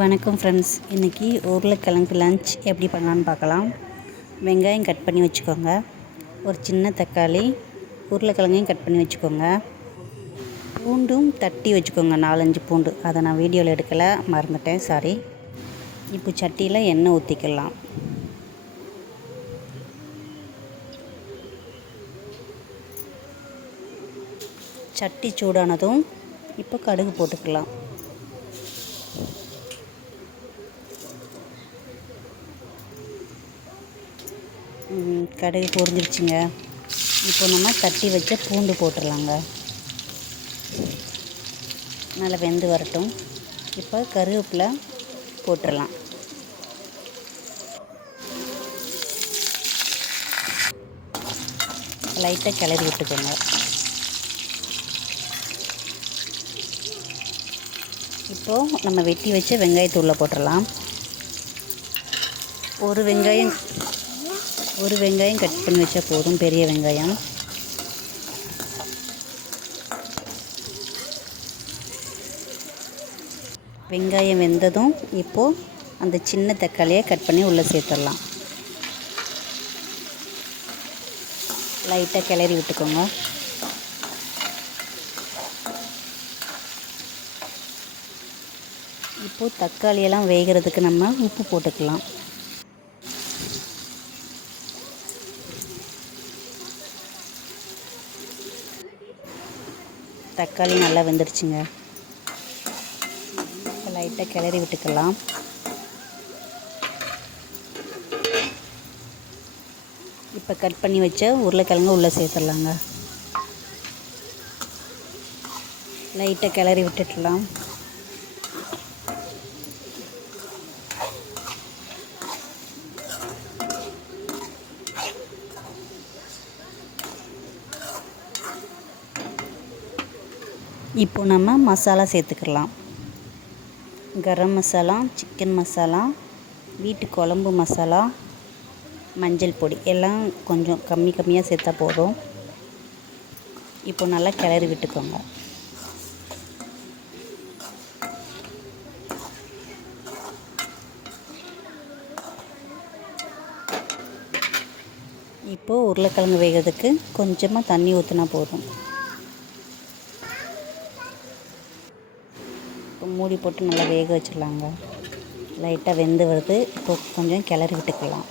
வணக்கம் ஃப்ரெண்ட்ஸ், இன்றைக்கி உருளைக்கிழங்கு லஞ்ச் எப்படி பண்ணலான்னு பார்க்கலாம். வெங்காயம் கட் பண்ணி வச்சுக்கோங்க. ஒரு சின்ன தக்காளி, உருளைக்கிழங்கையும் கட் பண்ணி வச்சுக்கோங்க. பூண்டும் தட்டி வச்சுக்கோங்க, 4-5 பூண்டு. அதை நான் வீடியோவில் எடுக்கலை, மறந்துட்டேன், சாரி. இப்போ சட்டியில் எண்ணெய் ஊற்றிக்கலாம். சட்டி சூடானதும் இப்போ கடுகு போட்டுக்கலாம். கடுகு பொரிஞ்சிருச்சுங்க. இப்போ நம்ம தட்டி வச்ச பூண்டு போட்டுடலாங்க. நல்லா வெந்து வரட்டும். இப்போ கருவேப்பிலை போட்டுடலாம். லைட்டாக கிளறி விட்டுக்கோங்க. இப்போது நம்ம வெட்டி வச்ச வெங்காயத்தை உள்ளே போட்டுடலாம். ஒரு வெங்காயம் கட் பண்ணி வச்சா போதும், பெரிய வெங்காயம். வெங்காயம் வெந்ததும் இப்போது அந்த சின்ன தக்காளியை கட் பண்ணி உள்ளே சேர்த்துடலாம். லைட்டாக கிளறி விட்டுக்கோங்க. இப்போது தக்காளியெல்லாம் வேகிறதுக்கு நம்ம உப்பு போட்டுக்கலாம். தக்காளி நல்லா வெந்துடுச்சுங்க. லைட்டாக கிளறி விட்டுக்கலாம். இப்போ கட் பண்ணி வச்ச உருளைக்கிழங்கு உள்ளே சேர்த்துடலாங்க. லைட்டாக கிளறி விட்டுடலாம். இப்போ நம்ம மசாலா சேர்த்துக்கலாம். கரம் மசாலா, சிக்கன் மசாலா, வீட்டு குழம்பு மசாலா, மஞ்சள் பொடி எல்லாம் கொஞ்சம் கம்மியாக சேர்த்தா போதும். இப்போ நல்லா கிளறி விட்டுக்கோங்க. இப்போது உருளைக்கிழங்கு வேகிறதுக்கு கொஞ்சமாக தண்ணி ஊற்றினா போதும். மூடி போட்டு நல்லா வேக வச்சிடலாங்க. லைட்டாக வெந்து வருது. இப்போ கொஞ்சம் கிளறி விட்டுக்கலாம்.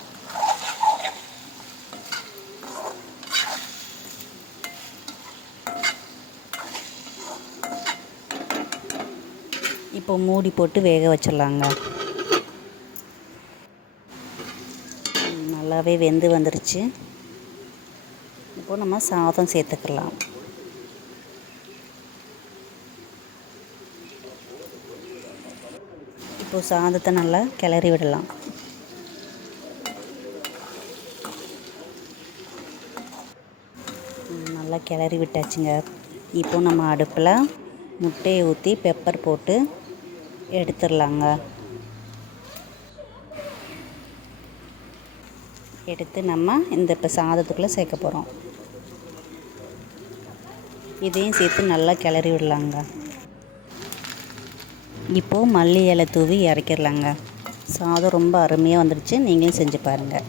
இப்போ மூடி போட்டு வேக வச்சிடலாங்க. நல்லாவே வெந்து வந்துருச்சு. இப்போ நம்ம சாதம் சேர்த்துக்கலாம். இப்போது சாதத்தை நல்லா கிளறி விடலாம். நல்லா கிளறி விட்டாச்சுங்க. இப்போது நம்ம அடுப்பில் முட்டையை ஊற்றி பெப்பர் போட்டு எடுத்துடலாங்க. எடுத்து நம்ம இப்போ சாதத்துக்குள்ளே சேர்க்க போகிறோம். இதையும் சேர்த்து நல்லா கிளறி விடலாங்க. இப்போது மல்லி இலை தூவி இறக்கிடலாங்க. சாதம் ரொம்ப அருமையாக வந்துடுச்சு. நீங்களும் செஞ்சு பாருங்கள்.